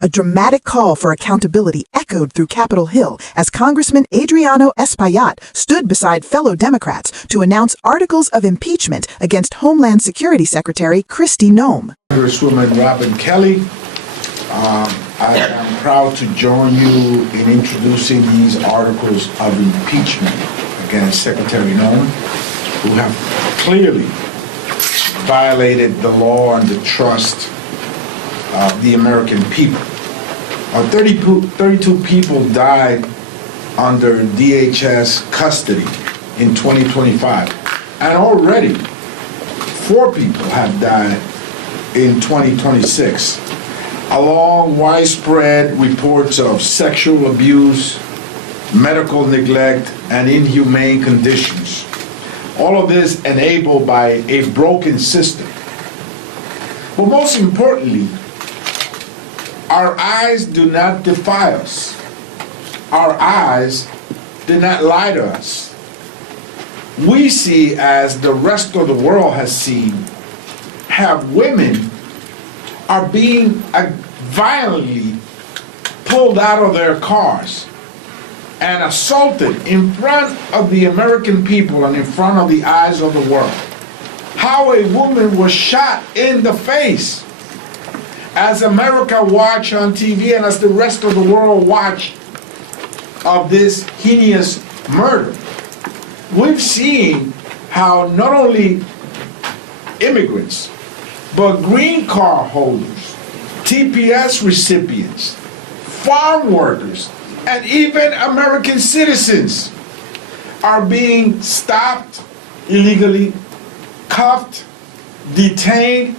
A dramatic call for accountability echoed through Capitol Hill as Congressman Adriano Espaillat stood beside fellow Democrats to announce articles of impeachment against Homeland Security Secretary Kristi Noem. Congresswoman Robin Kelly, I am proud to join you in introducing these articles of impeachment against Secretary Noem, who have clearly violated the law and the trust of the American people. 32 people died under DHS custody in 2025, and already 4 people have died in 2026, along widespread reports of sexual abuse, medical neglect, and inhumane conditions. All of this enabled by a broken system. But most importantly, our eyes do not defy us. Our eyes do not lie to us. We see, as the rest of the world has seen, have women are being violently pulled out of their cars and assaulted in front of the American people and in front of the eyes of the world. How a woman was shot in the face as America watched on TV and as the rest of the world watched of this heinous murder. We've seen how not only immigrants, but green card holders, TPS recipients, farm workers, and even American citizens are being stopped illegally, cuffed, detained,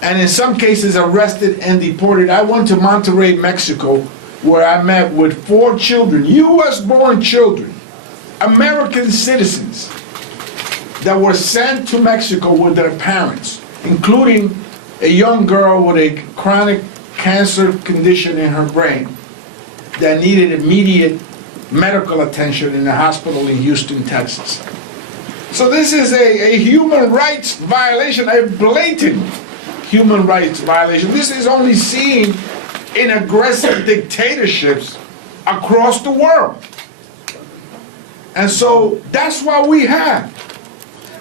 and in some cases arrested and deported. I went to Monterrey, Mexico, where I met with 4 children, US-born children, American citizens, that were sent to Mexico with their parents, including a young girl with a chronic cancer condition in her brain that needed immediate medical attention in a hospital in Houston, Texas. So this is a human rights violation, a blatant human rights violation. This is only seen in aggressive dictatorships across the world. And so that's what we have.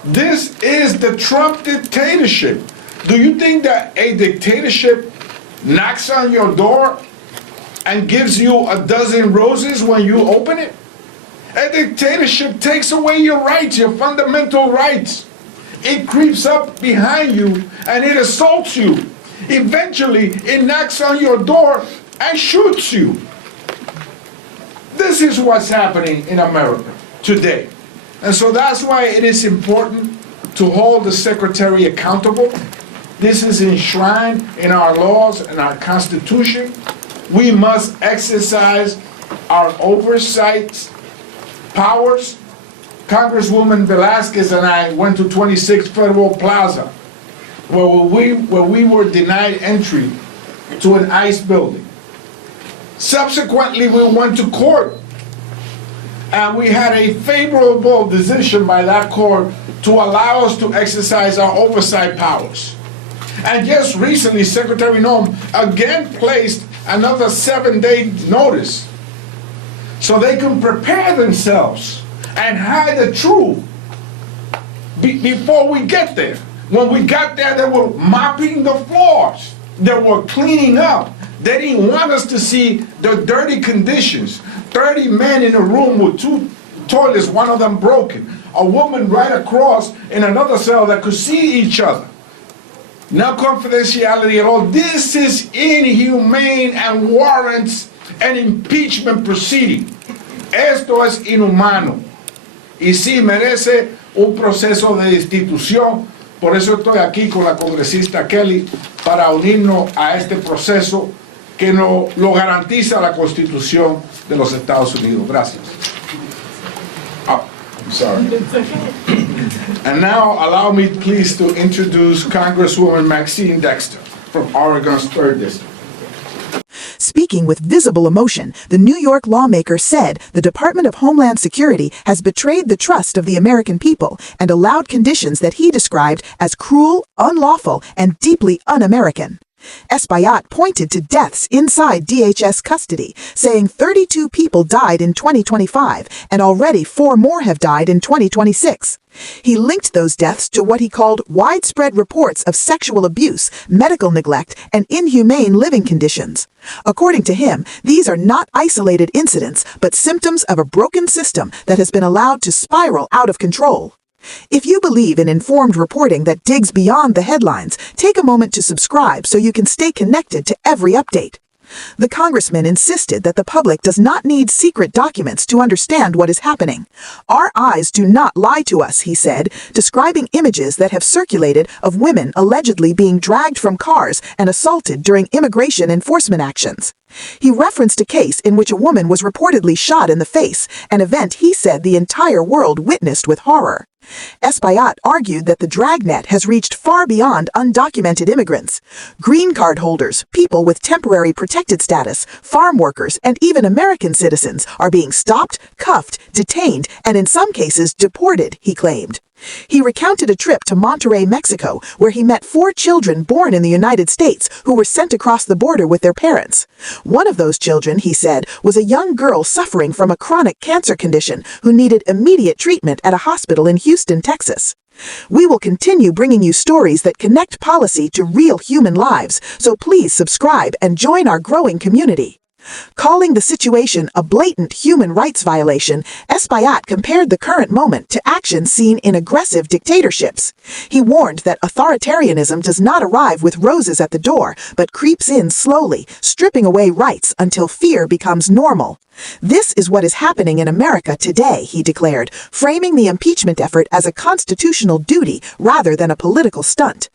This is the Trump dictatorship. Do you think that a dictatorship knocks on your door and gives you a dozen roses when you open it? A dictatorship takes away your rights, your fundamental rights. It creeps up behind you and it assaults you. Eventually, it knocks on your door and shoots you. This is what's happening in America today. And so that's why it is important to hold the secretary accountable. This is enshrined in our laws and our Constitution. We must exercise our oversight powers. Congresswoman Velasquez and I went to 26 Federal Plaza, where we were denied entry to an ICE building. Subsequently, we went to court, and we had a favorable decision by that court to allow us to exercise our oversight powers. And just recently, Secretary Noem again placed another 7-day notice so they can prepare themselves and hide the truth before we get there. When we got there, they were mopping the floors. They were cleaning up. They didn't want us to see the dirty conditions. 30 men in a room with 2 toilets, one of them broken. A woman right across in another cell that could see each other. No confidentiality at all. This is inhumane and warrants an impeachment proceeding. Esto es inhumano. Y sí, merece un proceso de destitución. Por eso estoy aquí con la congresista Kelly para unirnos a este proceso que lo garantiza la Constitución de los Estados Unidos. Gracias. Oh, I'm sorry. And now allow me please to introduce Congresswoman Maxine Dexter from Oregon's 3rd District. Speaking with visible emotion, the New York lawmaker said the Department of Homeland Security has betrayed the trust of the American people and allowed conditions that he described as cruel, unlawful, and deeply un-American. Espaillat pointed to deaths inside DHS custody, saying 32 people died in 2025 and already 4 more have died in 2026. He linked those deaths to what he called widespread reports of sexual abuse, medical neglect, and inhumane living conditions. According to him, these are not isolated incidents, but symptoms of a broken system that has been allowed to spiral out of control. If you believe in informed reporting that digs beyond the headlines, take a moment to subscribe so you can stay connected to every update. The congressman insisted that the public does not need secret documents to understand what is happening. Our eyes do not lie to us, he said, describing images that have circulated of women allegedly being dragged from cars and assaulted during immigration enforcement actions. He referenced a case in which a woman was reportedly shot in the face, an event he said the entire world witnessed with horror. Espaillat argued that the dragnet has reached far beyond undocumented immigrants. Green card holders, people with temporary protected status, farm workers, and even American citizens are being stopped, cuffed, detained, and in some cases deported, he claimed. He recounted a trip to Monterrey, Mexico, where he met 4 children born in the United States who were sent across the border with their parents. One of those children, he said, was a young girl suffering from a chronic cancer condition who needed immediate treatment at a hospital in Houston, Texas. We will continue bringing you stories that connect policy to real human lives, so please subscribe and join our growing community. Calling the situation a blatant human rights violation, Espaillat compared the current moment to actions seen in aggressive dictatorships. He warned that authoritarianism does not arrive with roses at the door, but creeps in slowly, stripping away rights until fear becomes normal. This is what is happening in America today, he declared, framing the impeachment effort as a constitutional duty rather than a political stunt.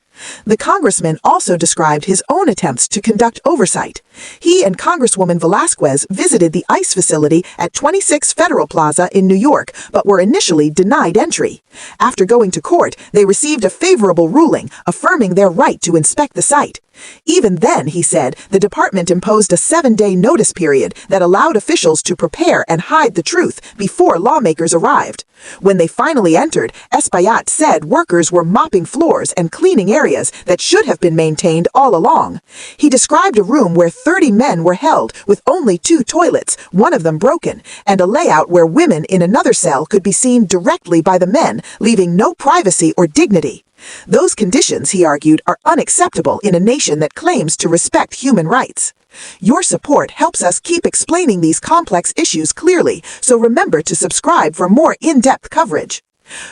The congressman also described his own attempts to conduct oversight. He and Congresswoman Velasquez visited the ICE facility at 26 Federal Plaza in New York, but were initially denied entry. After going to court, they received a favorable ruling, affirming their right to inspect the site. Even then, he said, the department imposed a 7-day notice period that allowed officials to prepare and hide the truth before lawmakers arrived. When they finally entered, Espaillat said workers were mopping floors and cleaning areas that should have been maintained all along. He described a room where 30 men were held with only 2 toilets, one of them broken, and a layout where women in another cell could be seen directly by the men, leaving no privacy or dignity. Those conditions, he argued, are unacceptable in a nation that claims to respect human rights. Your support helps us keep explaining these complex issues clearly, so remember to subscribe for more in-depth coverage.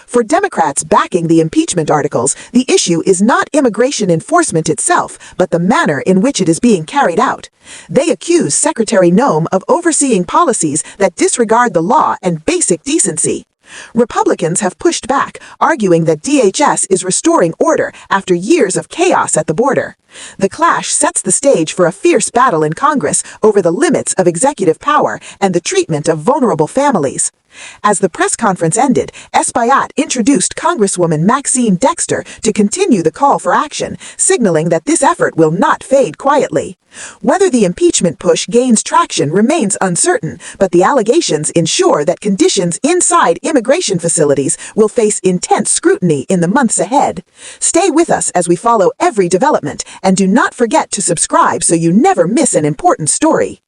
For Democrats backing the impeachment articles, the issue is not immigration enforcement itself, but the manner in which it is being carried out. They accuse Secretary Noem of overseeing policies that disregard the law and basic decency. Republicans have pushed back, arguing that DHS is restoring order after years of chaos at the border. The clash sets the stage for a fierce battle in Congress over the limits of executive power and the treatment of vulnerable families. As the press conference ended, Espaillat introduced Congresswoman Maxine Dexter to continue the call for action, signaling that this effort will not fade quietly. Whether the impeachment push gains traction remains uncertain, but the allegations ensure that conditions inside immigration facilities will face intense scrutiny in the months ahead. Stay with us as we follow every development, and do not forget to subscribe so you never miss an important story.